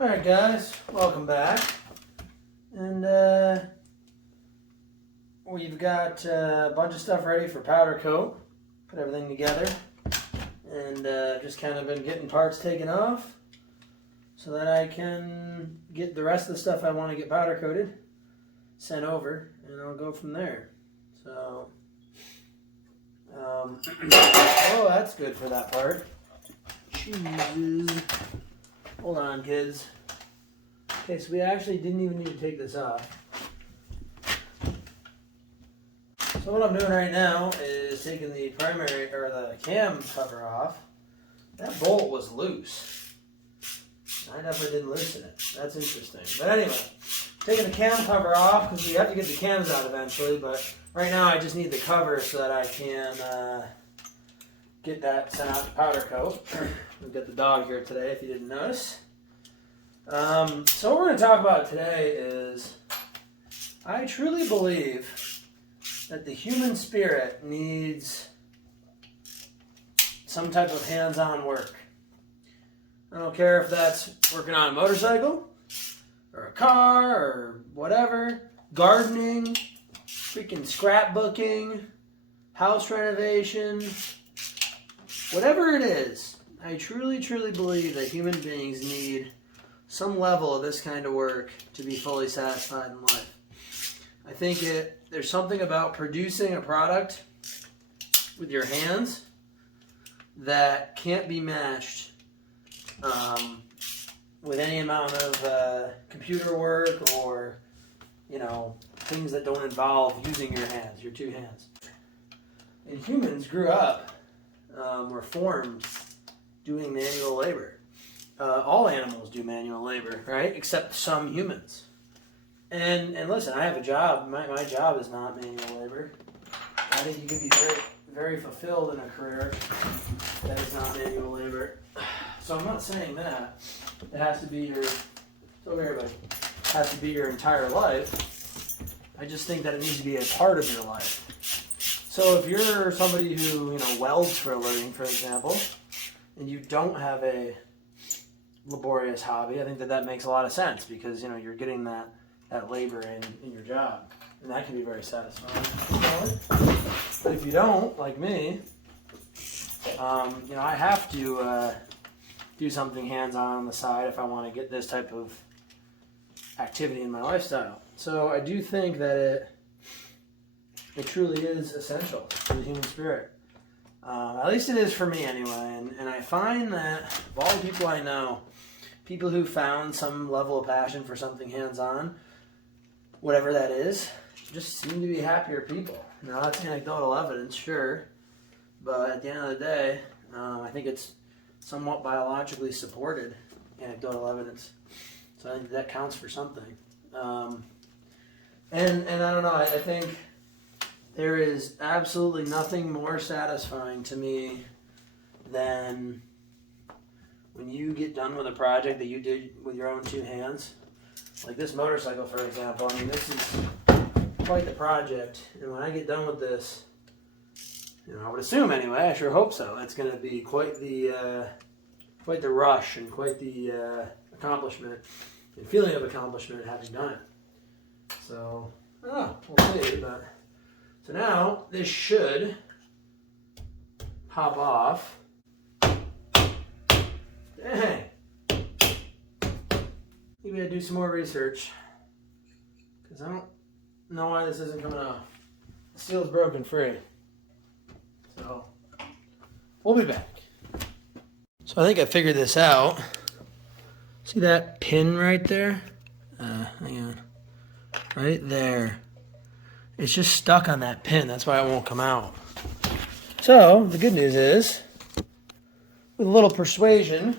Alright guys, welcome back. And we've got a bunch of stuff ready for powder coat. Put everything together. And just kind of been getting parts taken off so that I can get the rest of the stuff I want to get powder coated sent over, and I'll go from there. So, oh, that's good for that part. Jesus. Hold on, kids. Okay, so we actually didn't even need to take this off. So what I'm doing right now is taking the primary, or the cam cover off. That bolt was loose. I definitely didn't loosen it. That's interesting. But anyway, taking the cam cover off, because we have to get the cams out eventually, but right now I just need the cover so that I can get that sent out to powder coat. We've got the dog here today, if you didn't notice. So what we're going to talk about today is, I truly believe that the human spirit needs some type of hands-on work. I don't care if that's working on a motorcycle, or a car, or whatever, gardening, freaking scrapbooking, house renovation, whatever it is. I truly, truly believe that human beings need some level of this kind of work to be fully satisfied in life. I think there's something about producing a product with your hands that can't be matched with any amount of computer work or, things that don't involve using your hands, your two hands. And humans grew up, were formed doing manual labor. All animals do manual labor, right? Except some humans. And listen, I have a job. My job is not manual labor. I think you can be very, very fulfilled in a career that is not manual labor. So I'm not saying that it has to be your, has to be your entire life. I just think that it needs to be a part of your life. So if you're somebody who, welds for a living, for example, and you don't have a laborious hobby, I think that makes a lot of sense because, you're getting that labor in your job. And that can be very satisfying. But if you don't, like me, I have to do something hands-on on the side if I want to get this type of activity in my lifestyle. So I do think that it truly is essential to the human spirit. At least it is for me anyway. And I find that of all the people I know, people who found some level of passion for something hands-on, whatever that is, just seem to be happier people. Now, that's anecdotal evidence, sure. But at the end of the day, I think it's somewhat biologically supported anecdotal evidence. So I think that counts for something. And I don't know, I think there is absolutely nothing more satisfying to me than when you get done with a project that you did with your own two hands. Like this motorcycle, for example. I mean, this is quite the project. And when I get done with this, I would assume anyway, I sure hope so, it's going to be quite the rush and quite the accomplishment and feeling of accomplishment having done it. So, we'll see. But so now this should pop off. Dang. Maybe I do some more research because I don't know why this isn't coming off. The seal's broken free. So we'll be back. So I think I figured this out. See that pin right there? Hang on. Right there. It's just stuck on that pin. That's why it won't come out. So the good news is, with a little persuasion,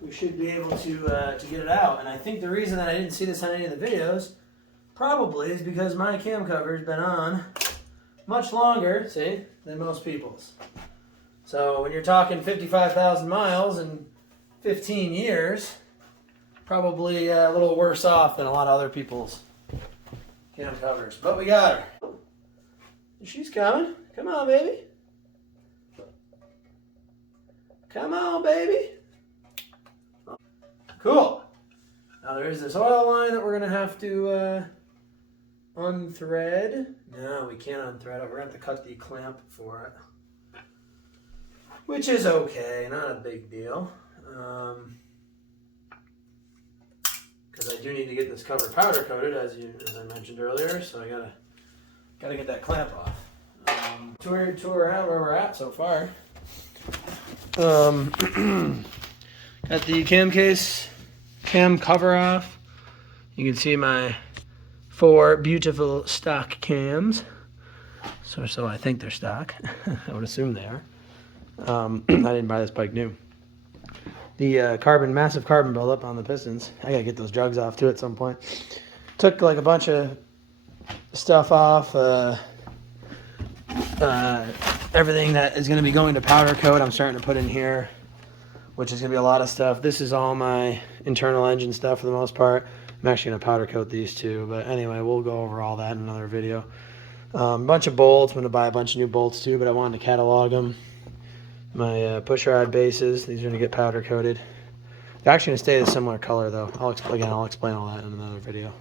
we should be able to get it out. And I think the reason that I didn't see this on any of the videos probably is because my cam cover's been on much longer, see, than most people's. So when you're talking 55,000 miles and 15 years, probably a little worse off than a lot of other people's cam covers. But we got her. She's coming. Come on, baby. Come on, baby. Cool. Now there is this oil line that we're going to have to unthread. No, we can't unthread it. We're going to have to cut the clamp for it. Which is okay, not a big deal. Because I do need to get this cover powder coated, as I mentioned earlier, so I gotta get that clamp off. Tour around where we're at so far. Got the cam cover off. You can see my 4 beautiful stock cams. So I think they're stock. I would assume they are. I didn't buy this bike new. The massive carbon buildup on the pistons. I gotta get those jugs off too at some point. Took like a bunch of stuff off. Everything that is gonna be going to powder coat, I'm starting to put in here, which is gonna be a lot of stuff. This is all my internal engine stuff for the most part. I'm actually gonna powder coat these two, but anyway, we'll go over all that in another video. A bunch of bolts. I'm gonna buy a bunch of new bolts too, but I wanted to catalog them. My push rod bases, these are going to get powder coated. They're actually going to stay a similar color though. I'll explain all that in another video.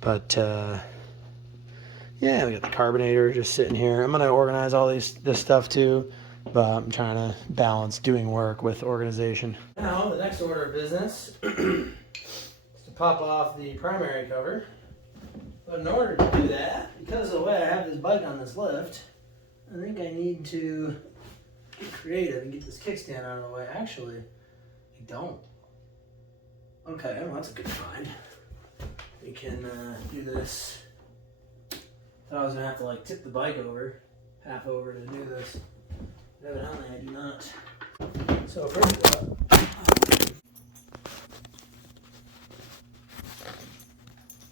But yeah, we got the carbonator just sitting here. I'm going to organize all this stuff too, but I'm trying to balance doing work with organization. Now the next order of business is to pop off the primary cover. But in order to do that, because of the way I have this bike on this lift, I think I need to get creative and get this kickstand out of the way. Actually, I don't. Okay, well that's a good find. We can do this. Thought I was gonna have to like tip the bike over, half over to do this. Evidently I do not. So first up,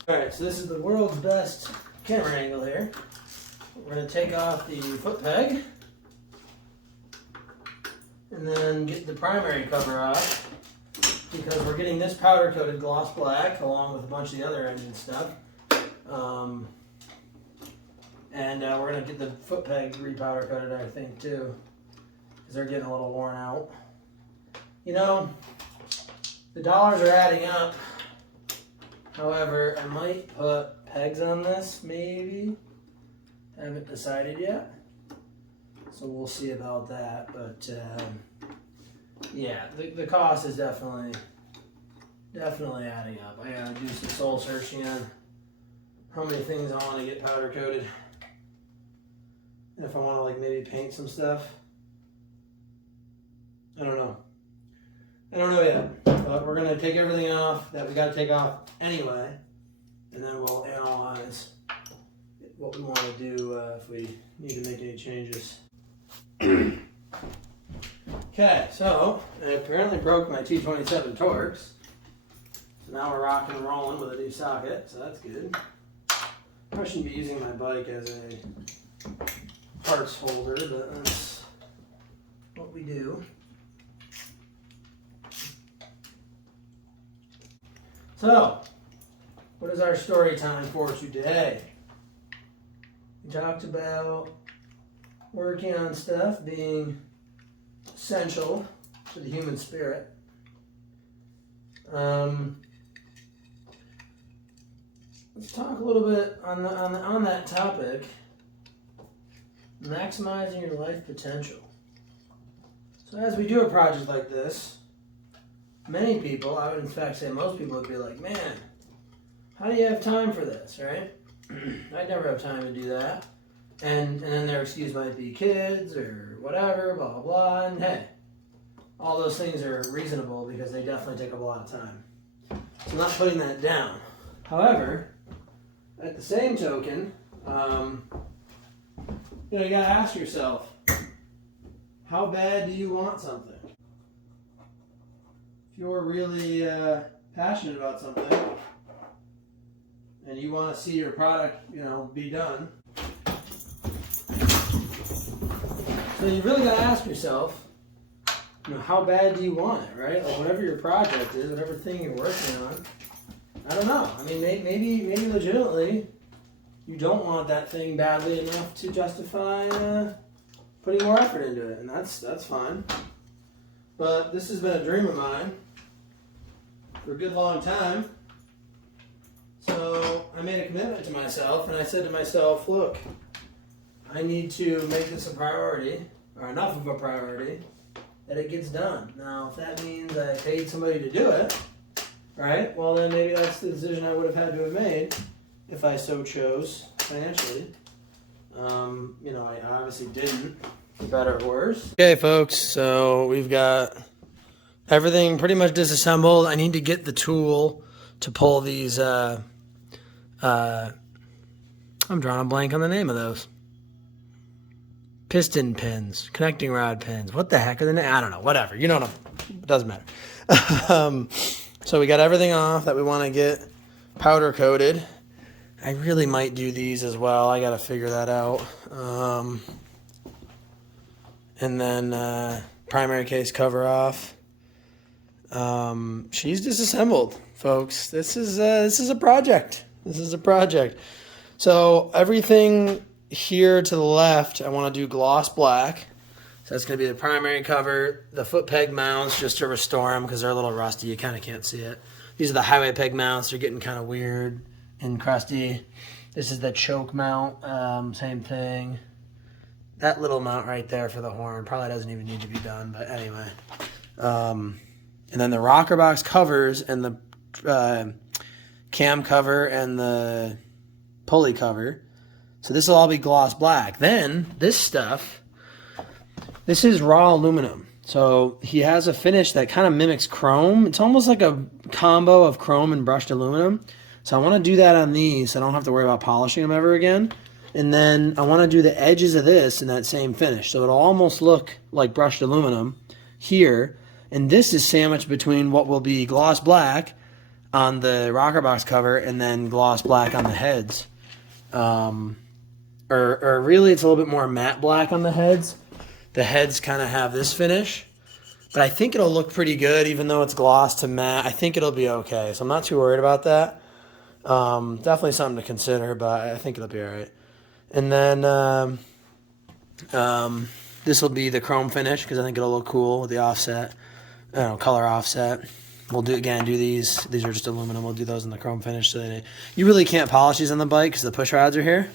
alright, so this is the world's best camera angle here. We're gonna take off the foot peg and then get the primary cover off, because we're getting this powder coated gloss black along with a bunch of the other engine stuff. And we're going to get the foot peg repowder coated, I think, too, because they're getting a little worn out. You know, the dollars are adding up. However, I might put pegs on this, maybe. I haven't decided yet. So we'll see about that, but yeah, the cost is definitely adding up. I gotta do some soul searching on how many things I want to get powder coated, and if I want to like maybe paint some stuff. I don't know yet, but we're gonna take everything off that we got to take off anyway, and then we'll analyze what we want to do if we need to make any changes. Okay, so I apparently broke my T27 Torx. So now we're rocking and rolling with a new socket, so that's good. I shouldn't be using my bike as a parts holder, but that's what we do. So, what is our story time for today? We talked about working on stuff being essential to the human spirit. Let's talk a little bit on that topic. Maximizing your life potential. So as we do a project like this, many people, I would in fact say most people, would be like, man, how do you have time for this, right? I'd never have time to do that. And then their excuse might be kids or whatever, blah, blah, blah. And hey, all those things are reasonable because they definitely take up a lot of time. So I'm not putting that down. However, at the same token, you gotta ask yourself, how bad do you want something? If you're really passionate about something and you want to see your product, be done, so you really got to ask yourself, how bad do you want it, right? Like whatever your project is, whatever thing you're working on, I don't know. I mean, maybe legitimately, you don't want that thing badly enough to justify putting more effort into it, and that's fine. But this has been a dream of mine for a good long time. So I made a commitment to myself, and I said to myself, look, I need to make this a priority, or enough of a priority, that it gets done. Now, if that means I paid somebody to do it, right, well then maybe that's the decision I would have had to have made if I so chose financially. You know, I obviously didn't, for better or worse. Okay, folks, so we've got everything pretty much disassembled. I need to get the tool to pull these, I'm drawing a blank on the name of those. Piston pins, connecting rod pins. What the heck are the name? I don't know, whatever. You know what it doesn't matter. So we got everything off that we want to get powder coated. I really might do these as well. I got to figure that out. And then primary case cover off. She's disassembled, folks. This is a project. This is a project. So everything here to the left, I want to do gloss black. So that's going to be the primary cover, the foot peg mounts, just to restore them because they're a little rusty. You kind of can't see it. These are the highway peg mounts. They're getting kind of weird and crusty. This is the choke mount, same thing. That little mount right there for the horn probably doesn't even need to be done, but anyway. And then the rocker box covers and the cam cover and the pulley cover. So this will all be gloss black. Then this stuff, this is raw aluminum. So he has a finish that kind of mimics chrome. It's almost like a combo of chrome and brushed aluminum. So I want to do that on these so I don't have to worry about polishing them ever again. And then I want to do the edges of this in that same finish. So it'll almost look like brushed aluminum here. And this is sandwiched between what will be gloss black on the rocker box cover and then gloss black on the heads. Or really it's a little bit more matte black on the heads. The heads kind of have this finish. But I think it'll look pretty good even though it's gloss to matte. I think it'll be okay. So I'm not too worried about that. Definitely something to consider, but I think it'll be all right. And then this will be the chrome finish because I think it'll look cool with the offset, color offset. We'll do these. These are just aluminum. We'll do those in the chrome finish. So you really can't polish these on the bike because the push rods are here.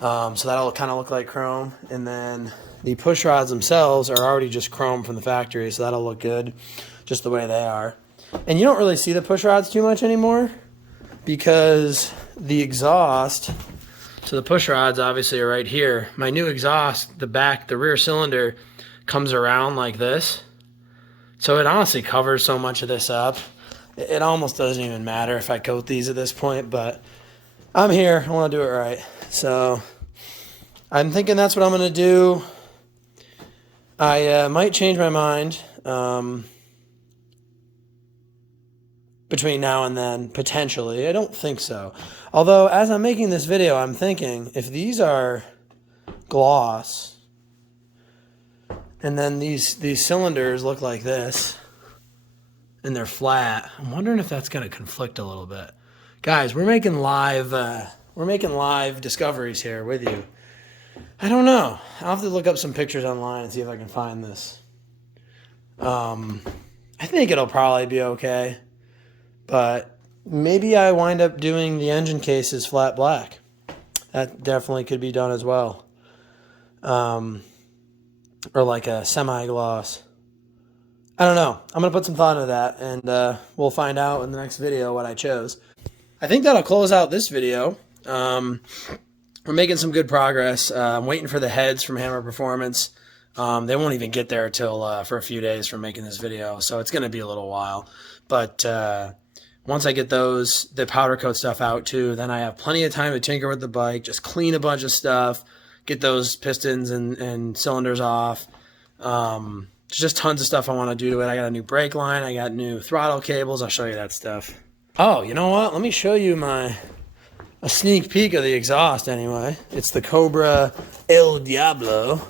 So that'll kind of look like chrome. And then the push rods themselves are already just chrome from the factory, so that'll look good just the way they are. And you don't really see the push rods too much anymore because the exhaust, so the push rods obviously are right here. My new exhaust, the rear cylinder comes around like this. So it honestly covers so much of this up. It almost doesn't even matter if I coat these at this point, but I'm here. I want to do it right. So I'm thinking that's what I'm going to do. I might change my mind between now and then, potentially. I don't think so. Although, as I'm making this video, I'm thinking, if these are gloss, and then these cylinders look like this, and they're flat, I'm wondering if that's going to conflict a little bit. Guys, we're making live discoveries here with you. I don't know. I'll have to look up some pictures online and see if I can find this. I think it'll probably be okay. But maybe I wind up doing the engine cases flat black. That definitely could be done as well. Or like a semi-gloss. I don't know. I'm going to put some thought into that, and we'll find out in the next video what I chose. I think that'll close out this video. We're making some good progress. I'm waiting for the heads from Hammer Performance. They won't even get there till for a few days from making this video, so it's going to be a little while. But once I get the powder coat stuff out too, then I have plenty of time to tinker with the bike, just clean a bunch of stuff, get those pistons and cylinders off. There's just tons of stuff I want to do to it. I got a new brake line. I got new throttle cables. I'll show you that stuff. Oh, you know what? Let me show you a sneak peek of the exhaust anyway. It's the Cobra El Diablo.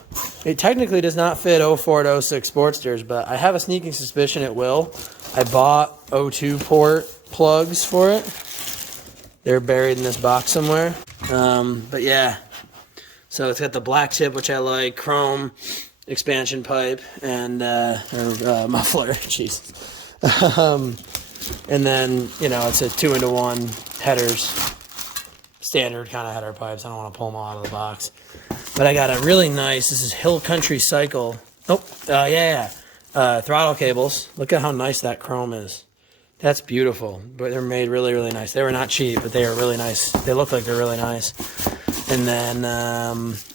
It technically does not fit 04 to 06 Sportsters, but I have a sneaking suspicion it will. I bought O2 port plugs for it. They're buried in this box somewhere. But yeah, so it's got the black tip, which I like, chrome expansion pipe, and muffler. Jeez. And then, you know, it's a 2-into-1 headers, standard kind of header pipes. I don't want to pull them all out of the box. But I got a really nice, this is Hill Country Cycle. Throttle cables. Look at how nice that chrome is. That's beautiful. But they're made really, really nice. They were not cheap, but they are really nice. They look like they're really nice. And then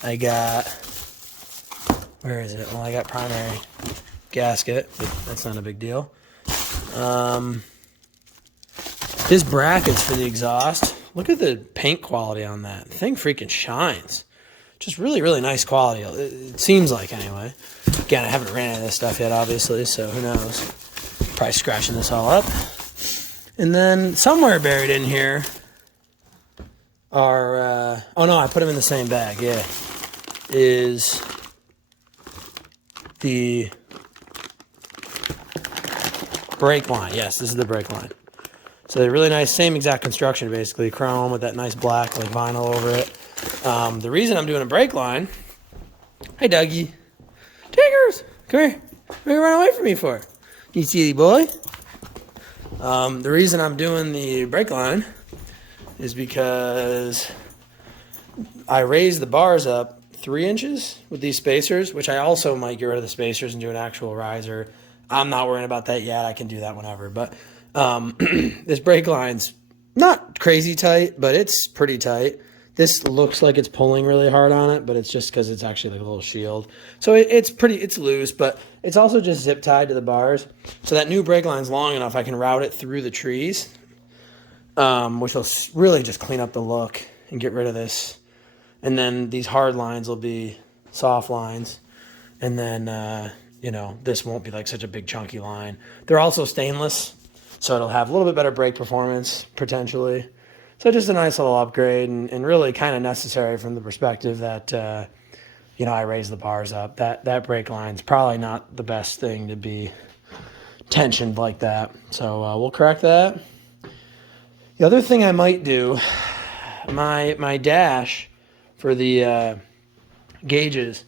I got, where is it? Well, I got primary gasket, but that's not a big deal. This bracket's for the exhaust. Look at the paint quality on that. The thing freaking shines. Just really, really nice quality. It seems like, anyway. Again, I haven't ran any of this stuff yet, obviously, so who knows. Probably scratching this all up. And then somewhere buried in here are, oh no, I put them in the same bag, yeah, is the brake line. Yes, this is the brake line. So they're really nice, same exact construction, basically. Chrome with that nice black, like, vinyl over it. The reason I'm doing a brake line, hi Dougie, Tiggers, come here. What are you running away from me for? You silly boy. The reason I'm doing the brake line is because I raised the bars up 3 inches with these spacers, which I also might get rid of the spacers and do an actual riser. I'm not worrying about that yet. I can do that whenever. But this brake line's not crazy tight, but it's pretty tight. This looks like it's pulling really hard on it, but it's just because it's actually like a little shield. So it's loose, but it's also just zip tied to the bars. So that new brake line's long enough I can route it through the trees, which will really just clean up the look and get rid of this. And then these hard lines will be soft lines. And then, you know, this won't be like such a big chunky line. They're also stainless, so it'll have a little bit better brake performance, potentially. So just a nice little upgrade and really kind of necessary from the perspective that, you know, I raised the bars up. That brake line's probably not the best thing to be tensioned like that. So we'll correct that. The other thing I might do, my dash for the gauges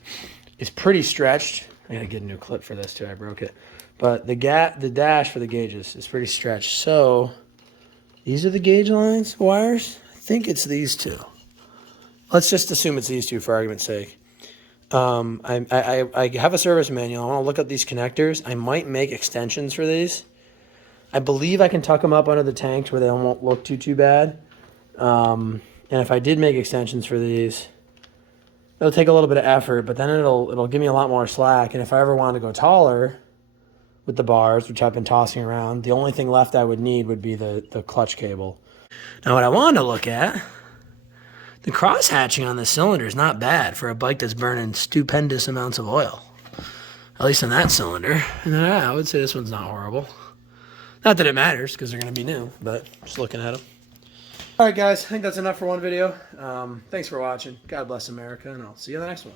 is pretty stretched. I gotta get a new clip for this too. I broke it. But the dash for the gauges is pretty stretched. So these are the gauge lines, wires. I think it's these two. Let's just assume it's these two for argument's sake. I have a service manual. I want to look up these connectors. I might make extensions for these. I believe I can tuck them up under the tank to where they won't look too bad. And if I did make extensions for these, it'll take a little bit of effort, but then it'll give me a lot more slack. And if I ever wanted to go taller with the bars, which I've been tossing around, the only thing left I would need would be the clutch cable. Now what I wanted to look at, the cross hatching on the cylinder is not bad for a bike that's burning stupendous amounts of oil. At least on that cylinder. And I would say this one's not horrible. Not that it matters, because they're going to be new, but just looking at them. Alright guys, I think that's enough for one video. Thanks for watching. God bless America, and I'll see you in the next one.